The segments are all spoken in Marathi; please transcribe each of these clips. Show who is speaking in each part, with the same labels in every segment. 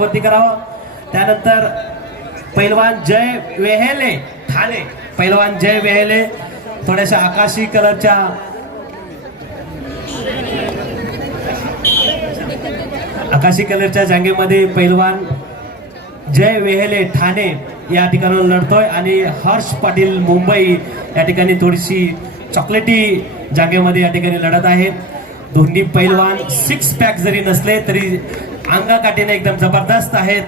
Speaker 1: वरती करावं. त्यानंतर पैलवान जय वेहेले ठाणे. पैलवान जय वेहेले थोड्याशा आकाशी कलरच्या आकाशी कलरच्या जांगेमध्ये पैलवान जय वेहेले ठाणे या ठिकाणी लढतोय आणि हर्ष पाटील मुंबई या ठिकाणी थोडीशी चॉकलेटी जागेमध्ये या ठिकाणी लढत आहे दोन्ही पैलवान सिक्स पॅक जरी नसले तरी अंगाकाठीने एकदम जबरदस्त आहेत.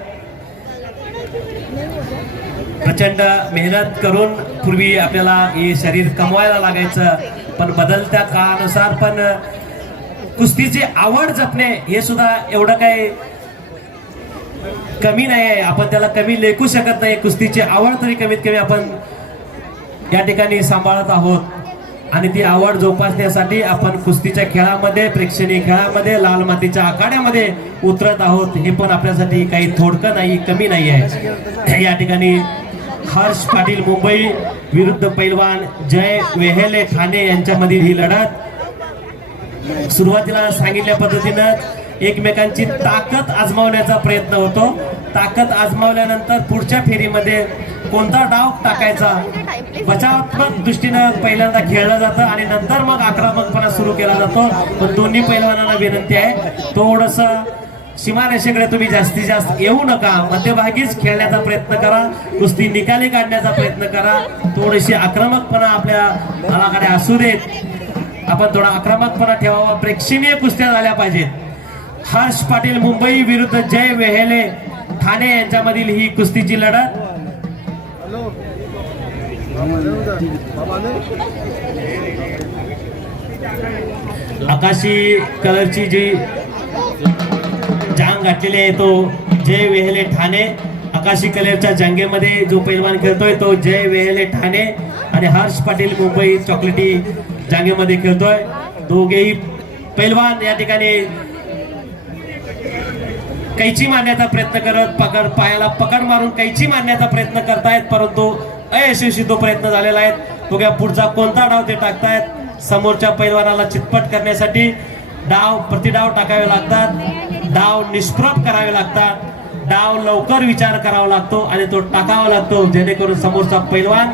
Speaker 1: प्रचंड मेहनत करून पूर्वी आपल्याला हे शरीर कमवायला लागायचं पण बदलत्या काळानुसार पण कुस्तीची आवड जपणे हे सुद्धा एवढं काही कमी नाही आहे. आपण त्याला कमी लेखू शकत नाही. कुस्तीची आवड तरी कमीत कमी आपण या ठिकाणी सांभाळत आहोत. आणि ती आवड जोपासण्यासाठी आपण कुस्तीच्या खेळामध्ये प्रेक्षणीय खेळामध्ये लाल मातीच्या आखाड्यामध्ये उतरत आहोत. हे पण आपल्यासाठी काही थोडकं नाही कमी नाही आहे. या ठिकाणी हर्ष पाटील मुंबई विरुद्ध पैलवान जय वेहेले ठाणे यांच्यामधील ही लढत. सुरुवातीला सांगितल्या पद्धतीनं एकमेकांची ताकद आजमावण्याचा प्रयत्न होतो. ताकद आजमावल्यानंतर पुढच्या फेरीमध्ये कोणता डाव टाकायचा? बचावात्मक दृष्टीनं पहिल्यांदा खेळलं जातं आणि नंतर मग आक्रमकपणा सुरू केला जातो. पण दोन्ही पैलवानांना विनंती आहे थोडस सीमारेषेकडे तुम्ही जास्तीत जास्त येऊ नका. मध्यभागीच खेळण्याचा प्रयत्न करा. कुस्ती निकाली काढण्याचा प्रयत्न करा. थोडीशी आक्रमकपणा आपल्या भागाकडे असू देत. आपण थोडा आक्रमकपणा ठेवावा. प्रेक्षणीय कुस्त्या झाल्या पाहिजेत. हर्ष पाटील मुंबई विरुद्ध जय वेहेले ठाणे यांच्यामधील ही कुस्तीची लढत. आकाशी कलरची जी जांग घातलेली आहे तो जय वेहेले ठाणे. आकाशी कलरच्या जांगेमध्ये जो पैलवान खेळतोय तो जय वेहेले ठाणे आणि हर्ष पाटील मुंबई चॉकलेटी जांगेमध्ये खेळतोय. दोघेही पैलवान या ठिकाणी कैची मारण्याचा प्रयत्न करत पकड पायाला पकड मारून कैची मारण्याचा प्रयत्न करतायत परंतु अयशस्वी तो प्रयत्न झालेला आहे. तो काय पुढचा कोणता डाव ते टाकतायत. समोरच्या पैलवानाला चितपट करण्यासाठी डाव प्रतिडाव टाकावे लागतात. डाव निष्प्रभ करावे लागतात. डाव लवकर विचार करावा लागतो आणि तो टाकावा लागतो जेणेकरून समोरचा पैलवान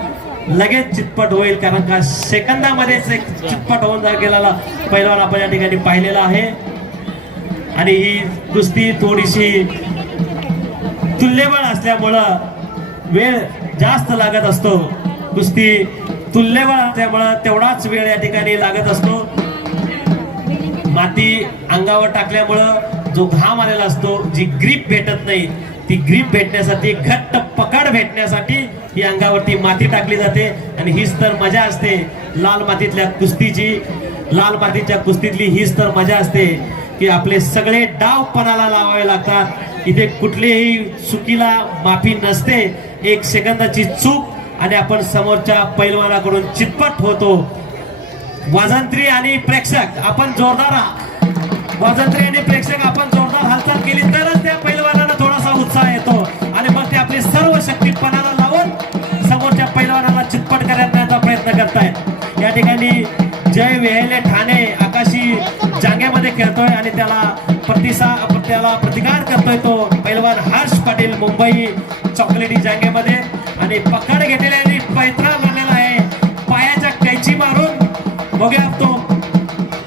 Speaker 1: लगेच चितपट होईल कारण का सेकंदामध्येच एक चितपट होऊन जा गेलेला पैलवान आपण या ठिकाणी पाहिलेला आहे. आणि ही कुस्ती थोडीशी तुल्यबळ असल्यामुळं वेळ जास्त लागत असतो. कुस्ती तुल्यबळ असल्यामुळं तेवढाच वेळ या ठिकाणी लागत असतो. माती अंगावर टाकल्यामुळं जो घाम आलेला असतो जी ग्रीप भेटत नाही ती ग्रीप भेटण्यासाठी घट्ट पकड भेटण्यासाठी ही अंगावरती माती टाकली जाते आणि हीच तर मजा असते. लाल मातीतल्या कुस्तीची लाल मातीच्या कुस्तीतली हीच तर मजा असते. की आपले सगळे डाव पणाला लावावे लागतात. इथे कुठलीही चुकीला माफी नसते. एक सेकंदाची चूक आणि आपण समोरच्या पैलवानाकडून चितपट होतो. वाजंत्री आणि प्रेक्षक आपण जोरदार वाजंत्री आणि प्रेक्षक आपण जोरदार हालचाल केली तरच त्या पैलवानाला थोडासा उत्साह येतो. आणि त्याला प्रतिसा त्याला प्रतिकार करतोय तो पैलवान हर्ष पाटील मुंबई चॉकलेटी जागेमध्ये. आणि पकड घेतलेला आणि पैत्रा मारलेला आहे. पायाच्या कैची मारून बघूया तो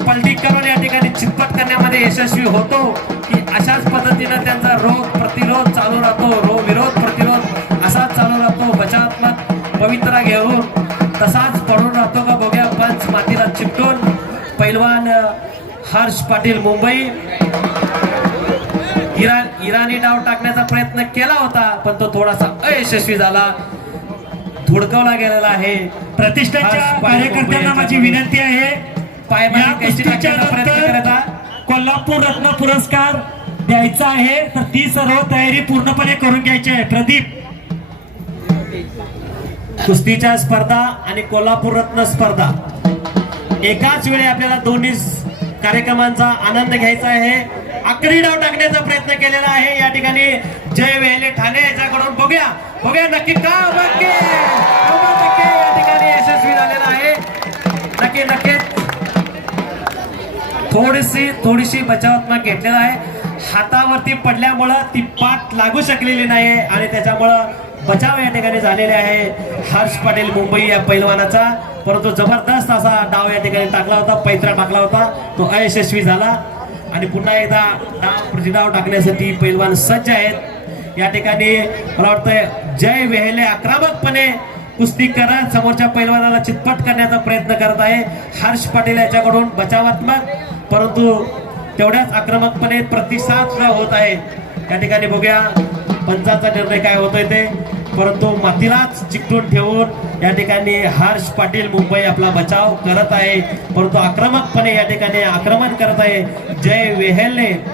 Speaker 1: पलटी करून या ठिकाणी चितपट करण्यामध्ये यशस्वी होतो. की अशाच पद्धतीनं त्यांचा रोग प्रतिरोध चालू राहतो. रोग विरोध प्रतिरोध असाच चालू राहतो. बचावात्मक पवित्रा घेऊन तसाच पडून राहतो का बघूया. पंच मातीला चिपटून पैलवान हर्ष पाटील मुंबई. इराण इराणी डाव टाकण्याचा प्रयत्न केला होता पण तो थोडासा अयशस्वी झाला. धुडकवला गेलेला आहे.
Speaker 2: प्रतिष्ठाच्या कार्यकर्त्यांना माझी विनंती आहे. कोल्हापूर रत्न पुरस्कार द्यायचा आहे. तर ती सर्व तयारी पूर्णपणे करून घ्यायची आहे. प्रदीप.
Speaker 1: कुस्तीच्या स्पर्धा आणि कोल्हापूर रत्न स्पर्धा. एकाच वेळी आपल्याला दोन्ही कार्यक्रमांचा आनंद घ्यायचा आहे. आकडी डाव टाकण्याचा प्रयत्न केलेला आहे. या ठिकाणी जय वेहले ठाणे याच्याकडून बघूया. बघूया नक्की का नक्की या ठिकाणी यशस्वी झालेला आहे. नक्की नक्की. थोडीशी थोडीशी बचावात्मक घेतलेला आहे. हातावरती पडल्यामुळं ती पाठ लागू शकलेली नाही आणि त्याच्यामुळं बचाव या ठिकाणी झालेले आहे हर्ष पाटील मुंबई या पैलवानाचा. परंतु जबरदस्त असा डाव या ठिकाणी टाकला होता पैत्रा टाकला होता. तो अयशस्वी झाला. आणि पुन्हा एकदा डाव प्रतिडाव टाकण्यासाठी पैलवान सज्ज आहेत. या ठिकाणी मला वाटतं जय वेहेले आक्रमकपणे कुस्ती करत समोरच्या पैलवानाला चितपट करण्याचा प्रयत्न करत आहे. हर्ष पाटील याच्याकडून बचावात्मक परंतु तेवढ्याच आक्रमकपणे प्रतिसाद होत आहे. या ठिकाणी बघूया. पंचाचा निर्णय काय होतोय ते? परंतु मातीलाच चिकटून ठेवून या ठिकाणी हर्ष पाटील मुंबई आपला बचाव करत आहे. परंतु आक्रमकपणे या ठिकाणी आक्रमण करत आहे. जय वेहेलने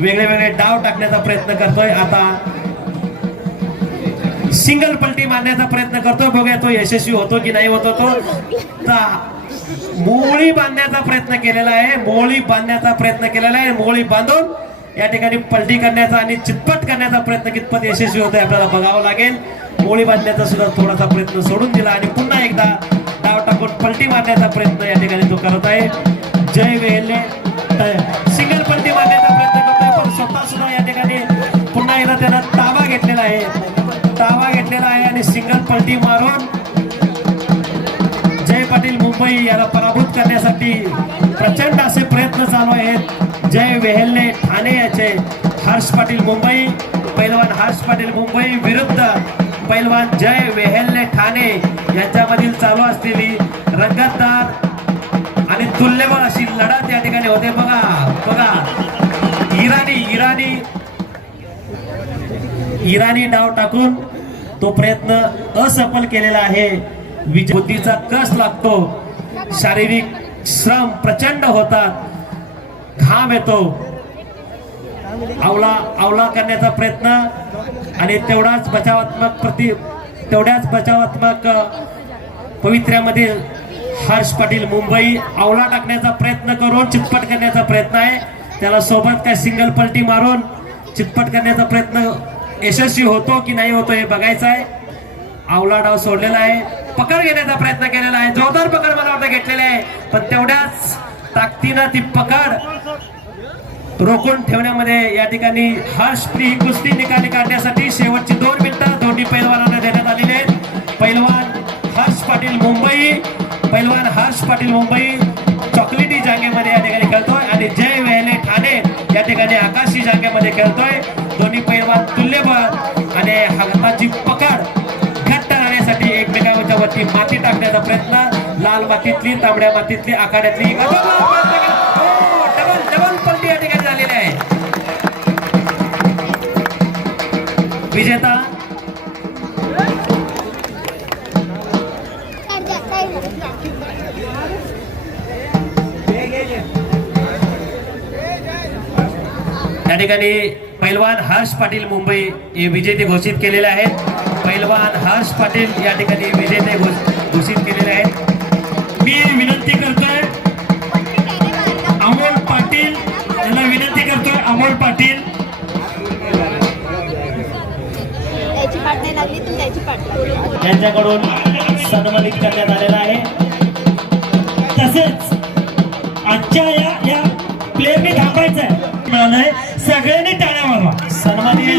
Speaker 1: वेगळे वेगळे डाव टाकण्याचा प्रयत्न करतोय. आता सिंगल पलटी मारण्याचा प्रयत्न करतोय. बघूया तो यशस्वी होतो की नाही होतो तो. मोळी बांधण्याचा प्रयत्न केलेला आहे. मोळी बांधण्याचा प्रयत्न केलेला आहे. मोळी बांधून या ठिकाणी पलटी करण्याचा आणि चितपट करण्याचा प्रयत्न कितपत यशस्वी होतोय आपल्याला बघावं लागेल. मोळी बांधण्याचा सुद्धा थोडासा प्रयत्न सोडून दिला आणि पुन्हा एकदा डाव टाकून पलटी मारण्याचा प्रयत्न या ठिकाणी तो करत आहे. जय वेहेलने सिंगल पलटी मारण्याचा प्रयत्न करतोय पण स्वतः सुद्धा या ठिकाणी पुन्हा एकदा त्यानं ताबा घेतलेला आहे. ताबा घेतलेला आहे आणि सिंगल पलटी मारून जय पाटील मुंबई याला पराभूत करण्यासाठी प्रचंड असे प्रयत्न चालू आहेत. जय वेहेलने ठाणे याचे. हर्ष पाटील मुंबई पैलवान हर्ष पाटील मुंबई विरुद्ध पैलवान जय वेहेलने ठाणे. यांच्यामधील चालू असलेली रंगतदार आणि तुल्यबळ अशी लढत या ठिकाणी होते. बघा बघा. इराणी इराणी. इराणी नाव टाकून तो प्रयत्न असफल केलेला आहे. विजय बुद्धीचा कस लागतो. शारीरिक श्रम प्रचंड होतात. घाम येतो. आवला आवला करण्याचा प्रयत्न आणि तेवढाच बचावात्मक प्रति तेवढ्याच बचावात्मक पवित्र्यामधील हर्ष पाटील मुंबई आवला टाकण्याचा प्रयत्न करून चितपट करण्याचा प्रयत्न आहे. त्याला सोबत काय सिंगल पलटी मारून चितपट करण्याचा प्रयत्न यशस्वी होतो की नाही होतो हे बघायचं आहे. आवला डाव सोडलेला आहे. पकड घेण्याचा प्रयत्न केलेला आहे. जोरदार पकड मला वाटतं घेतलेला आहे. पण तेवढ्याच ताकदीनं ती पकड रोखून ठेवण्यामध्ये या ठिकाणी हर्ष ही कुस्ती निकाली काढण्यासाठी शेवटची दोन मिनिटं दोन्ही पैलवानांना देण्यात आलेली आहेत. पैलवान हर्ष पाटील मुंबई पैलवान हर्ष पाटील मुंबई चॉकलेटी जागेमध्ये या ठिकाणी खेळतोय आणि जय वेहले ठाणे या ठिकाणी आकाशी जागेमध्ये खेळतोय. दोन्ही पैलवान तुल्यबळ आणि हाताची पकड एकमेकांच्या माती टाकण्याचा प्रयत्न. लाल मातीतली तांबड्या मातीतली आखाड्यातली. हो, डबल डबल पलटी या ठिकाणी झालेली आहे. विजेता. त्या ठिकाणी पैलवान हर्ष पाटील मुंबई हे विजेते घोषित केलेले आहेत. पैलवान हर्ष पाटील या ठिकाणी विजेते घोष- घोषित केलेले आहेत.
Speaker 2: मी विनंती करतोय अमोल पाटील यांना विनंती करतोय अमोल पाटील.
Speaker 1: यांच्याकडून सन्मानित करण्यात आलेला आहे.
Speaker 2: तसेच आजच्या या या प्लेअरने थांबायचं आहे मिळालंय सगळ्यांनी टाळ्या वाजवा
Speaker 1: सन्माननीय